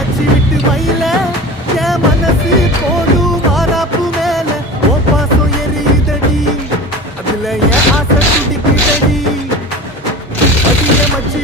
மச்சி விட்டு மயில என் மனசு போடும் மாறாப்பு மேல ஓ பாசம் எரியுதடி அதுல என் ஆசை துடிக்குதடி அதிக மச்சி